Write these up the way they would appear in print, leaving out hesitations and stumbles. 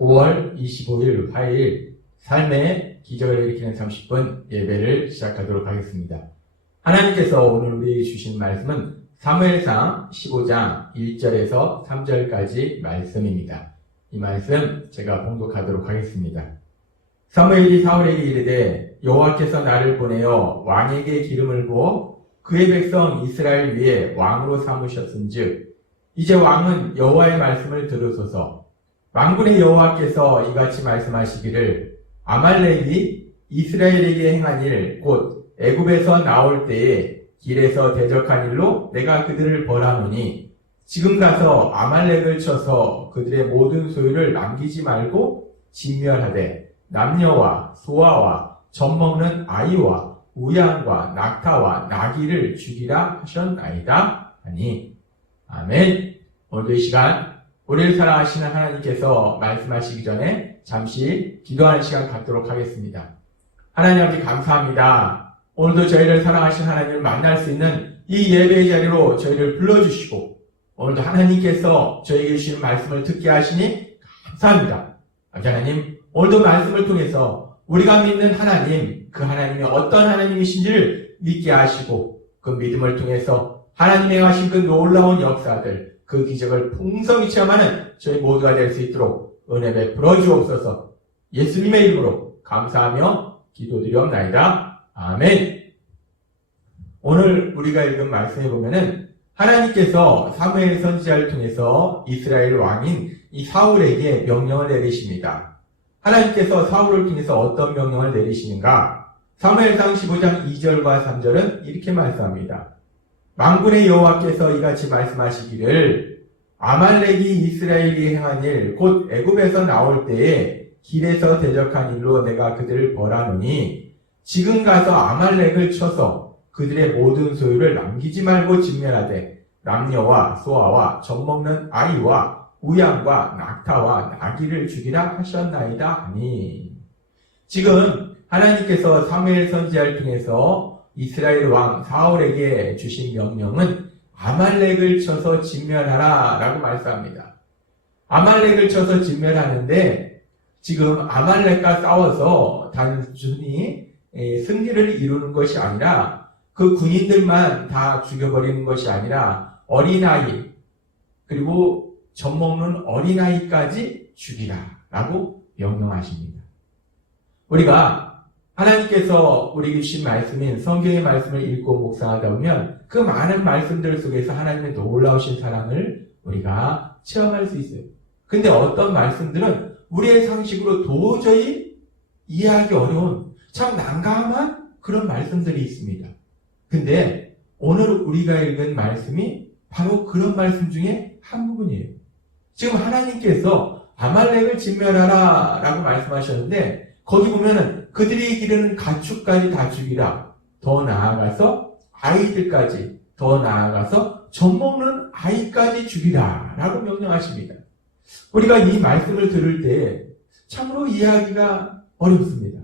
5월 25일 화요일 삶의 기적을 일으키는 30분 예배를 시작하도록 하겠습니다. 하나님께서 오늘 우리에게 주신 말씀은 사무엘상 15장 1절에서 3절까지 말씀입니다. 이 말씀 제가 봉독하도록 하겠습니다. 사무엘이 사울에게 이르되 여호와께서 나를 보내어 왕에게 기름을 부어 그의 백성 이스라엘 위에 왕으로 삼으셨은즉 이제 왕은 여호와의 말씀을 들으소서. 만군의 여호와께서 이같이 말씀하시기를 아말렉이 이스라엘에게 행한 일 곧 애굽에서 나올 때에 길에서 대적한 일로 내가 그들을 벌하노니 지금 가서 아말렉을 쳐서 그들의 모든 소유를 남기지 말고 진멸하되 남녀와 소아와 젖먹는 아이와 우양과 낙타와 나귀를 죽이라 하셨나이다 하니. 아멘. 오늘도 이 시간 우리를 사랑하시는 하나님께서 말씀하시기 전에 잠시 기도하는 시간 갖도록 하겠습니다. 하나님 아버지 감사합니다. 오늘도 저희를 사랑하신 하나님을 만날 수 있는 이 예배의 자리로 저희를 불러주시고 오늘도 하나님께서 저에게 주신 말씀을 듣게 하시니 감사합니다. 아버지 하나님, 오늘도 말씀을 통해서 우리가 믿는 하나님, 그 하나님이 어떤 하나님이신지를 믿게 하시고 그 믿음을 통해서 하나님의 하신 그 놀라운 역사들, 그 기적을 풍성히 체험하는 저희 모두가 될 수 있도록 은혜 베풀어 주옵소서. 예수님의 이름으로 감사하며 기도드리옵나이다. 아멘. 오늘 우리가 읽은 말씀에 보면은 하나님께서 사무엘 선지자를 통해서 이스라엘 왕인 이 사울에게 명령을 내리십니다. 하나님께서 사울을 통해서 어떤 명령을 내리시는가? 사무엘상 15장 2절과 3절은 이렇게 말씀합니다. 만군의 여호와께서 이같이 말씀하시기를 아말렉이 이스라엘이 행한 일 곧 애굽에서 나올 때에 길에서 대적한 일로 내가 그들을 벌하노니 지금 가서 아말렉을 쳐서 그들의 모든 소유를 남기지 말고 진멸하되 남녀와 소아와 젖먹는 아이와 우양과 낙타와 나귀를 죽이라 하셨나이다 하니. 지금 하나님께서 사무엘 선지자를 통해서 이스라엘 왕 사울에게 주신 명령은 아말렉을 쳐서 진멸하라 라고 말씀합니다. 아말렉을 쳐서 진멸하는데 지금 아말렉과 싸워서 단순히 승리를 이루는 것이 아니라 그 군인들만 다 죽여버리는 것이 아니라 어린아이 그리고 젖먹는 어린아이까지 죽이라 라고 명령하십니다. 우리가 하나님께서 우리에게 주신 말씀인 성경의 말씀을 읽고 묵상하다 보면 그 많은 말씀들 속에서 하나님의 놀라우신 사랑을 우리가 체험할 수 있어요. 근데 어떤 말씀들은 우리의 상식으로 도저히 이해하기 어려운 참 난감한 그런 말씀들이 있습니다. 근데 오늘 우리가 읽은 말씀이 바로 그런 말씀 중에 한 부분이에요. 지금 하나님께서 아말렉을 진멸하라 라고 말씀하셨는데 거기 보면은 그들이 기르는 가축까지 다 죽이라. 더 나아가서 아이들까지, 더 나아가서 젖먹는 아이까지 죽이라 라고 명령하십니다. 우리가 이 말씀을 들을 때 참으로 이해하기가 어렵습니다.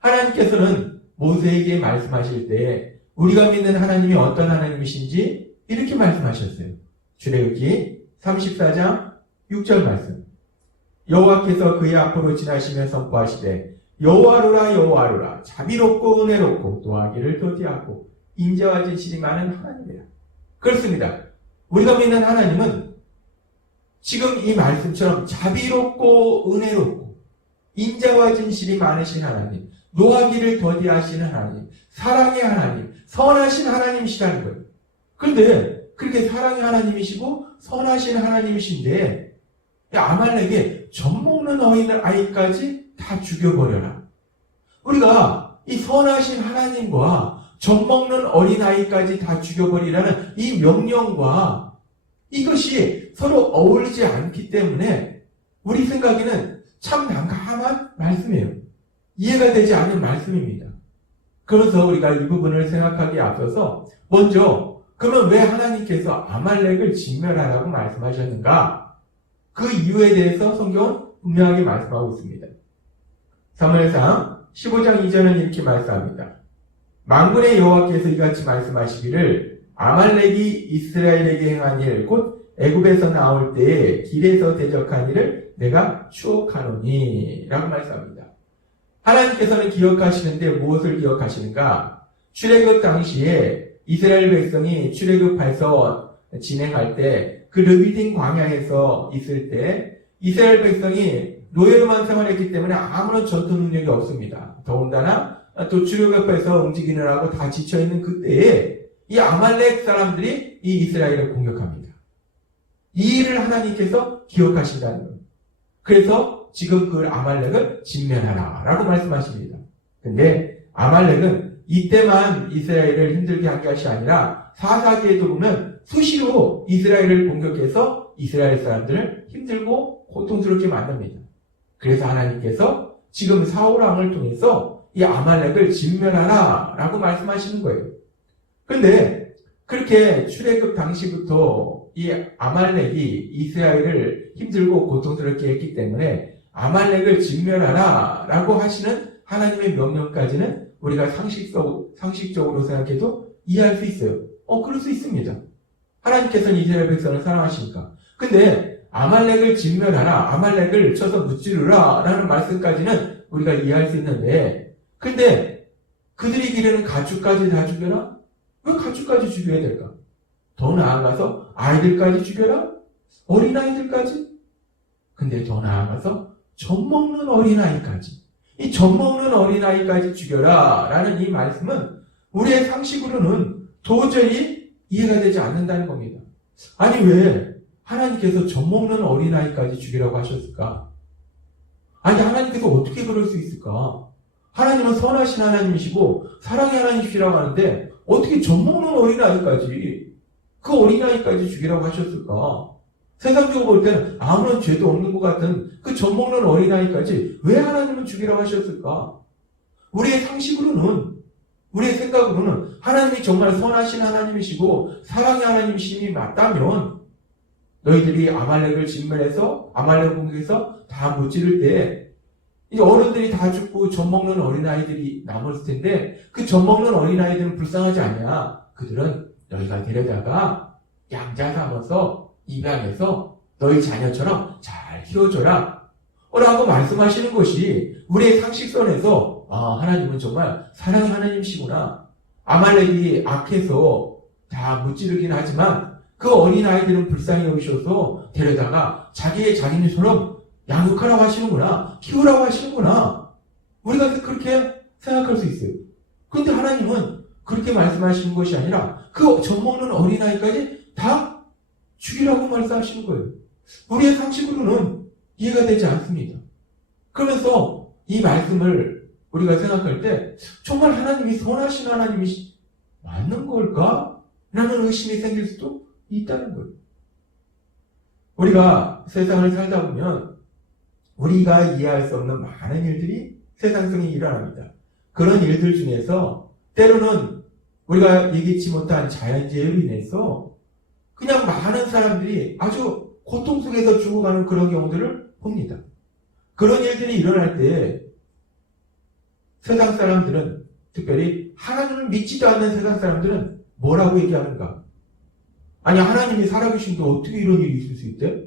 하나님께서는 모세에게 말씀하실 때 우리가 믿는 하나님이 어떤 하나님이신지 이렇게 말씀하셨어요. 출애굽기 34장 6절 말씀. 여호와께서 그의 앞으로 지나시며 선포하시되 여호와로라 여호와로라 자비롭고 은혜롭고 노하기를 더디하고 인자와 진실이 많은 하나님이라. 그렇습니다. 우리가 믿는 하나님은 지금 이 말씀처럼 자비롭고 은혜롭고 인자와 진실이 많으신 하나님, 노하기를 더디하시는 하나님, 사랑의 하나님, 선하신 하나님이시라는 거예요. 그런데 그렇게 사랑의 하나님이시고 선하신 하나님이신데 아말렉에 젖먹는 어린아이까지 다 죽여버려라. 우리가 이 선하신 하나님과 젖먹는 어린아이까지 다 죽여버리라는 이 명령과 이것이 서로 어울리지 않기 때문에 우리 생각에는 참 난감한 말씀이에요. 이해가 되지 않는 말씀입니다. 그래서 우리가 이 부분을 생각하기에 앞서서 먼저 그러면 왜 하나님께서 아말렉을 진멸하라고 말씀하셨는가? 그 이유에 대해서 성경은 분명하게 말씀하고 있습니다. 사무엘상 15장 2절은 이렇게 말씀합니다. 만군의 여호와께서 이같이 말씀하시기를 아말렉이 이스라엘에게 행한 일 곧 애굽에서 나올 때에 길에서 대적한 일을 내가 추억하노니 라고 말씀합니다. 하나님께서는 기억하시는데 무엇을 기억하시는가? 출애굽 당시에 이스라엘 백성이 출애굽해서 진행할 때 그 르비딤 광야에서 있을 때 이스라엘 백성이 노예로만 생활했기 때문에 아무런 전투 능력이 없습니다. 더군다나 또 출애굽해서 움직이느라고 다 지쳐있는 그때에 이 아말렉 사람들이 이 이스라엘을 공격합니다. 이 일을 하나님께서 기억하신다는 거예요. 그래서 지금 그 아말렉을 진멸하라 라고 말씀하십니다. 근데 아말렉은 이때만 이스라엘을 힘들게 한 것이 아니라 사사기에도 보면 수시로 이스라엘을 공격해서 이스라엘 사람들을 힘들고 고통스럽게 만듭니다. 그래서 하나님께서 지금 사울왕을 통해서 이 아말렉을 진멸하라 라고 말씀하시는 거예요. 그런데 그렇게 출애굽 당시부터 이 아말렉이 이스라엘을 힘들고 고통스럽게 했기 때문에 아말렉을 진멸하라 라고 하시는 하나님의 명령까지는 우리가 상식적으로 생각해도 이해할 수 있어요. 그럴 수 있습니다. 하나님께서는 이스라엘 백성을 사랑하시니까. 근데 아말렉을 진멸하라, 아말렉을 쳐서 무찌르라 라는 말씀까지는 우리가 이해할 수 있는데, 근데 그들이 기르는 가축까지 다 죽여라? 왜 가축까지 죽여야 될까? 더 나아가서 아이들까지 죽여라? 어린아이들까지? 근데 더 나아가서 젖먹는 어린아이까지. 이 젖먹는 어린아이까지 죽여라 라는 이 말씀은 우리의 상식으로는 도저히 이해가 되지 않는다는 겁니다. 아니 왜 하나님께서 젖먹는 어린아이까지 죽이라고 하셨을까? 아니 하나님께서 어떻게 그럴 수 있을까? 하나님은 선하신 하나님이시고 사랑의 하나님이시라고 하는데 어떻게 젖먹는 어린아이까지 그 어린아이까지 죽이라고 하셨을까? 세상적으로 볼 때는 아무런 죄도 없는 것 같은 그 젖먹는 어린아이까지 왜 하나님은 죽이라고 하셨을까? 우리의 상식으로는 우리의 생각으로는 하나님이 정말 선하신 하나님이시고 사랑의 하나님이심이 맞다면 너희들이 아말렉을 진멸해서 아말렉 공격해서 다 무찌를 때 이 어른들이 다 죽고 젖먹는 어린아이들이 남았을 텐데 그 젖먹는 어린아이들은 불쌍하지 않냐? 그들은 너희가 데려다가 양자 삼아서 입양해서 너희 자녀처럼 잘 키워줘라 라고 말씀하시는 것이 우리의 상식선에서 하나님은 정말 사랑의 하나님이시구나. 아말렉이 악해서 다 무찌르긴 하지만 그 어린아이들은 불쌍히 여기셔서 데려다가 자기의 자기처럼 양육하라고 하시는구나. 키우라고 하시는구나. 우리가 그렇게 생각할 수 있어요. 그런데 하나님은 그렇게 말씀하시는 것이 아니라 그 젖먹는 어린아이까지 다 죽이라고 말씀하시는 거예요. 우리의 상식으로는 이해가 되지 않습니다. 그러면서 이 말씀을 우리가 생각할 때 정말 하나님이 선하신 하나님이 맞는 걸까? 라는 의심이 생길 수도 있다는 거예요. 우리가 세상을 살다 보면 우리가 이해할 수 없는 많은 일들이 세상 속에 일어납니다. 그런 일들 중에서 때로는 우리가 예기치 못한 자연재해로 인해서 그냥 많은 사람들이 아주 고통 속에서 죽어가는 그런 경우들을 봅니다. 그런 일들이 일어날 때 세상 사람들은, 특별히 하나님을 믿지도 않는 세상 사람들은 뭐라고 얘기하는가? 아니 하나님이 살아계신데 어떻게 이런 일이 있을 수 있대?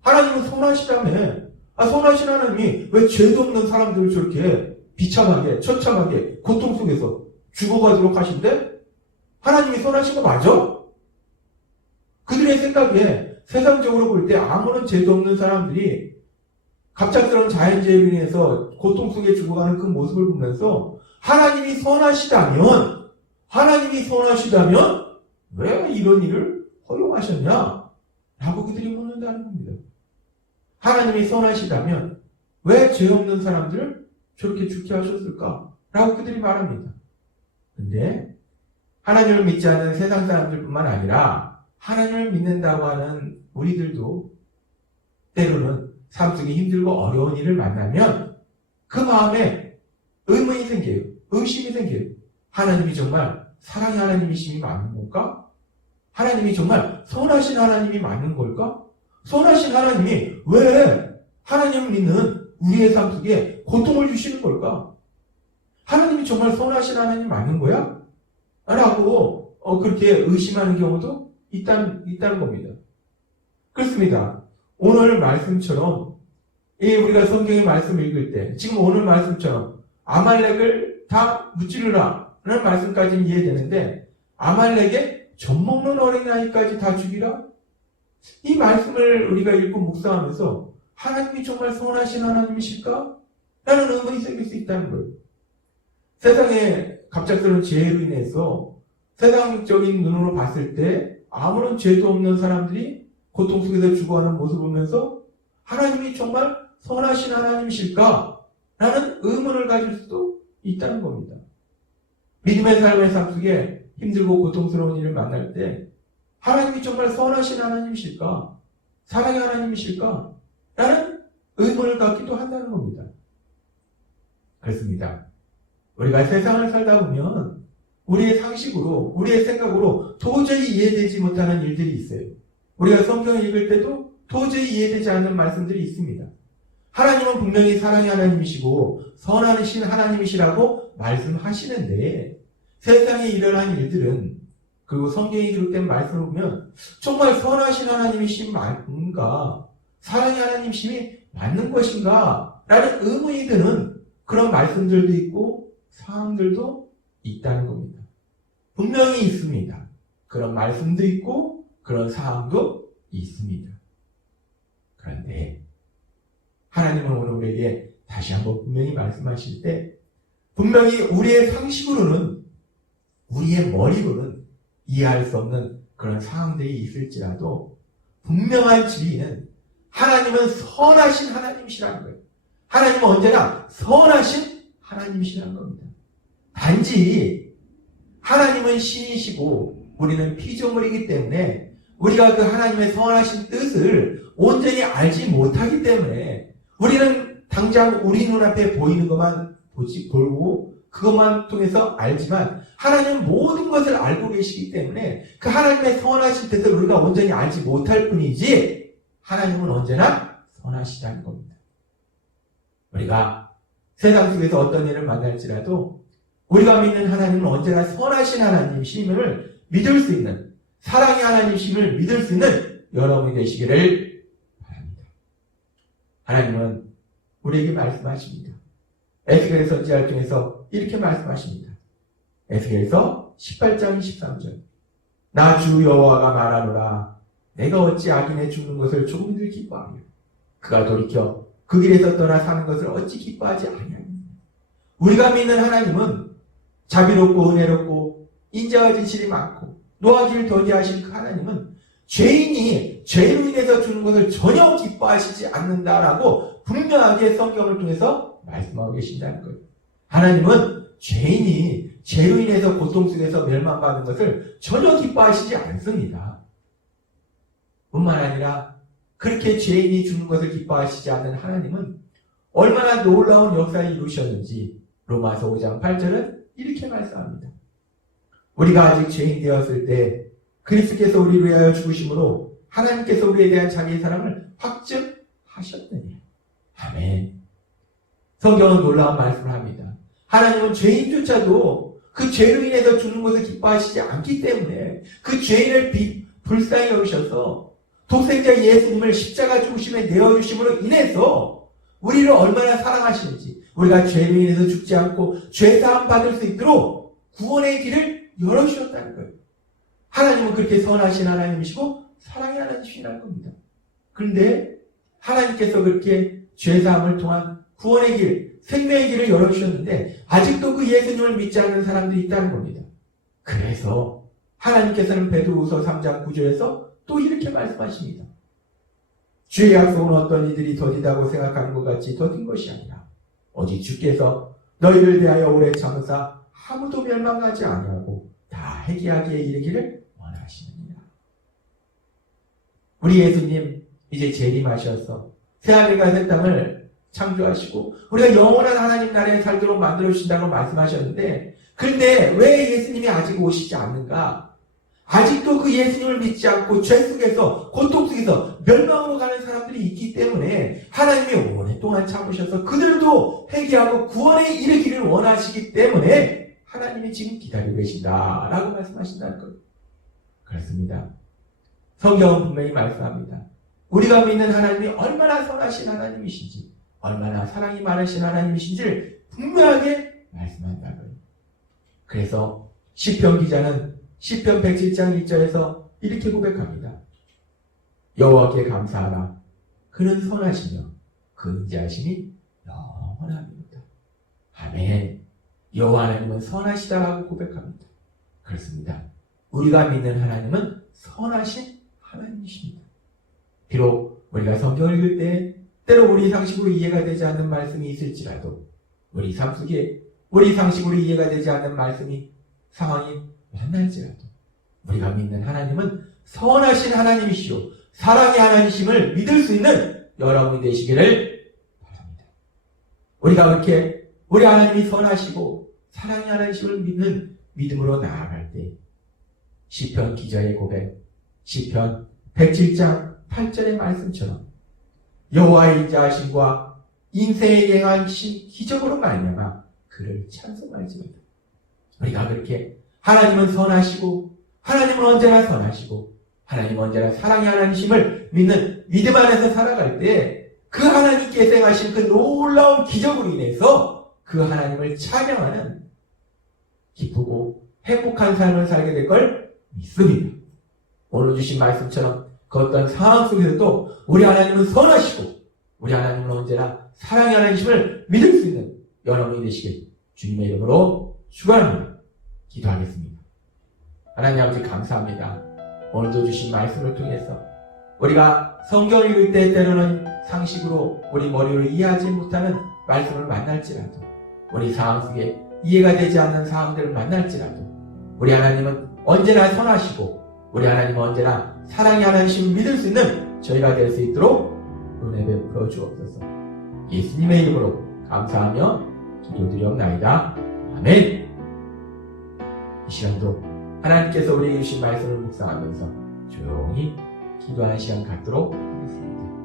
하나님은 선하시다며. 선하신 하나님이 왜 죄도 없는 사람들을 저렇게 비참하게 처참하게 고통 속에서 죽어가도록 하신대? 하나님이 선하신 거 맞아? 그들의 생각에 세상적으로 볼 때 아무런 죄도 없는 사람들이 갑작스러운 자연재해로 인해서 고통 속에 죽어가는 그 모습을 보면서 하나님이 선하시다면 왜 이런 일을 허용하셨냐? 라고 그들이 묻는다는 겁니다. 하나님이 선하시다면 왜 죄 없는 사람들을 저렇게 죽게 하셨을까? 라고 그들이 말합니다. 근데 하나님을 믿지 않는 세상 사람들뿐만 아니라 하나님을 믿는다고 하는 우리들도 때로는 삶 속에 힘들고 어려운 일을 만나면 그 마음에 의문이 생겨요. 의심이 생겨요. 하나님이 정말 사랑의 하나님이심이 맞는 걸까? 하나님이 정말 선하신 하나님이 맞는 걸까? 선하신 하나님이 왜 하나님을 믿는 우리의 삶 속에 고통을 주시는 걸까? 하나님이 정말 선하신 하나님 맞는 거야? 라고 그렇게 의심하는 경우도 있다는 겁니다. 그렇습니다. 오늘 말씀처럼 우리가 성경의 말씀을 읽을 때, 지금 오늘 말씀처럼 아말렉을 다 무찌르라 라는 말씀까지는 이해되는데, 아말렉의 젖먹는 어린아이까지 다 죽이라? 이 말씀을 우리가 읽고 묵상하면서 하나님이 정말 선하신 하나님이실까? 라는 의문이 생길 수 있다는 거예요. 세상에 갑작스러운 재해로 인해서 세상적인 눈으로 봤을 때 아무런 죄도 없는 사람들이 고통 속에서 죽어가는 모습을 보면서 하나님이 정말 선하신 하나님이실까? 라는 의문을 가질 수도 있다는 겁니다. 믿음의 삶의 삶 속에 힘들고 고통스러운 일을 만날 때 하나님이 정말 선하신 하나님이실까? 사랑의 하나님이실까? 라는 의문을 갖기도 한다는 겁니다. 그렇습니다. 우리가 세상을 살다 보면 우리의 상식으로, 우리의 생각으로 도저히 이해되지 못하는 일들이 있어요. 우리가 성경을 읽을 때도 도저히 이해되지 않는 말씀들이 있습니다. 하나님은 분명히 사랑의 하나님이시고 선하신 하나님이시라고 말씀하시는데 세상에 일어난 일들은, 그리고 성경에 기록된 말씀을 보면 정말 선하신 하나님이신 맞는가, 사랑의 하나님이심이 맞는 것인가 라는 의문이 드는 그런 말씀들도 있고 상황들도 있다는 겁니다. 분명히 있습니다. 그런 말씀도 있고 그런 상황도 있습니다. 그런데 하나님은 오늘 우리에게 다시 한번 분명히 말씀하실 때, 분명히 우리의 상식으로는, 우리의 머리로는 이해할 수 없는 그런 상황들이 있을지라도 분명한 진리는 하나님은 선하신 하나님이시라는 거예요. 하나님은 언제나 선하신 하나님이시라는 겁니다. 단지 하나님은 신이시고 우리는 피조물이기 때문에 우리가 그 하나님의 선하신 뜻을 온전히 알지 못하기 때문에 우리는 당장 우리 눈앞에 보이는 것만 보고 그것만 통해서 알지만 하나님은 모든 것을 알고 계시기 때문에 그 하나님의 선하신 뜻을 우리가 온전히 알지 못할 뿐이지 하나님은 언제나 선하시다는 겁니다. 우리가 세상 속에서 어떤 일을 만날지라도 우리가 믿는 하나님은 언제나 선하신 하나님이심을 믿을 수 있는, 사랑의 하나님이심을 믿을 수 있는 여러분이 되시기를 바랍니다. 하나님은 우리에게 말씀하십니다. 에스겔 선지자를 통해서 이렇게 말씀하십니다. 에스겔서 18장 23절. 나 주 여호와가 말하노라. 내가 어찌 악인의 죽는 것을 조금들 기뻐하며 그가 돌이켜 그 길에서 떠나 사는 것을 어찌 기뻐하지 아니하느냐. 우리가 믿는 하나님은 자비롭고 은혜롭고 인자와 진실이 많고 노하기를 더디하신 그 하나님은 죄인이 죄로 인해서 죽는 것을 전혀 기뻐하시지 않는다라고 분명하게 성경을 통해서 말씀하고 계신다는 거예요. 하나님은 죄인이 죄로 인해서 고통 속에서 멸망받는 것을 전혀 기뻐하시지 않습니다. 뿐만 아니라 그렇게 죄인이 죽는 것을 기뻐하시지 않는 하나님은 얼마나 놀라운 역사를 이루셨는지 로마서 5장 8절은 이렇게 말씀합니다. 우리가 아직 죄인 되었을 때 그리스도께서 우리를 위하여 죽으심으로 하나님께서 우리에 대한 자기의 사랑을 확증하셨느니. 아멘. 성경은 놀라운 말씀을 합니다. 하나님은 죄인조차도 그 죄로 인해서 죽는 것을 기뻐하시지 않기 때문에 그 죄인을 불쌍히 여기셔서 독생자 예수님을 십자가 죽으심에 내어주심으로 인해서 우리를 얼마나 사랑하시는지, 우리가 죄로 인해서 죽지 않고 죄사함 받을 수 있도록 구원의 길을 열어주셨다는 거예요. 하나님은 그렇게 선하신 하나님이시고 사랑의 하나님이시라는 겁니다. 그런데 하나님께서 그렇게 죄사함을 통한 구원의 길, 생명의 길을 열어주셨는데 아직도 그 예수님을 믿지 않는 사람들이 있다는 겁니다. 그래서 하나님께서는 베드로후서 3장 9절에서 또 이렇게 말씀하십니다. 주의 약속은 어떤 이들이 더디다고 생각하는 것 같이 더딘 것이 아니라 오직 주께서 너희를 대하여 오래 참으사 아무도 멸망하지 아니하고 다 회개하기에 이르기를 원하시느니라. 우리 예수님 이제 재림하셔서 새하늘과 새 땅을 창조하시고 우리가 영원한 하나님 나라에 살도록 만들어 주신다고 말씀하셨는데, 그런데 왜 예수님이 아직 오시지 않는가? 아직도 그 예수님을 믿지 않고 죄 속에서 고통 속에서 멸망으로 가는 사람들이 있기 때문에 하나님이 오랫동안 참으셔서 그들도 회개하고 구원에 이르기를 원하시기 때문에 하나님이 지금 기다리고 계신다라고 말씀하신다는 거예요. 그렇습니다. 성경은 분명히 말씀합니다. 우리가 믿는 하나님이 얼마나 선하신 하나님이신지, 얼마나 사랑이 많으신 하나님이신지를 분명하게 말씀한다고요. 그래서 시편 기자는 시편 107장 1절에서 이렇게 고백합니다. 여호와께 감사하라. 그는 선하시며 그 인자하심이 영원합니다. 아멘. 여호와 하나님은 선하시다라고 고백합니다. 그렇습니다. 우리가 믿는 하나님은 선하신 하나님이십니다. 비록 우리가 성경을 읽을 때 때로 우리 상식으로 이해가 되지 않는 말씀이 있을지라도, 우리 삶 속에 우리 상식으로 이해가 되지 않는 말씀이, 상황이 만날지라도 우리가 믿는 하나님은 선하신 하나님이시오, 사랑의 하나님이심을 믿을 수 있는 여러분이 되시기를 바랍니다. 우리가 그렇게 우리 하나님이 선하시고 사랑의 하나님이심을 믿는 믿음으로 나아갈 때 시편 기자의 고백, 시편 107장 8절의 말씀처럼 여호와의 인자하심과 인생에 행하신 기적으로 말미암아 그를 찬송할지어다. 우리가 그렇게 하나님은 선하시고 하나님은 언제나 선하시고 하나님은 언제나 사랑의 하나님이심을 믿는 믿음 안에서 살아갈 때 그 하나님께서 행하신 그 놀라운 기적으로 인해서 그 하나님을 찬양하는 기쁘고 행복한 삶을 살게 될 걸 믿습니다. 오늘 주신 말씀처럼 그 어떤 상황 속에서도 우리 하나님은 선하시고 우리 하나님은 언제나 사랑의 하나님이심을 믿을 수 있는 여러분이 되시길 주님의 이름으로 축원합니다. 기도하겠습니다. 하나님 아버지 감사합니다. 오늘도 주신 말씀을 통해서 우리가 성경을 읽을 때 때로는 상식으로 우리 머리로 이해하지 못하는 말씀을 만날지라도, 우리 상황 속에 이해가 되지 않는 상황들을 만날지라도 우리 하나님은 언제나 선하시고 우리 하나님은 언제나 사랑의 하나님이심을 믿을 수 있는 저희가 될 수 있도록 은혜 베풀어 주옵소서. 예수님의 이름으로 감사하며 기도드리옵나이다. 아멘. 이 시간도 하나님께서 우리에게 주신 말씀을 묵상하면서 조용히 기도하는 시간 갖도록 하겠습니다.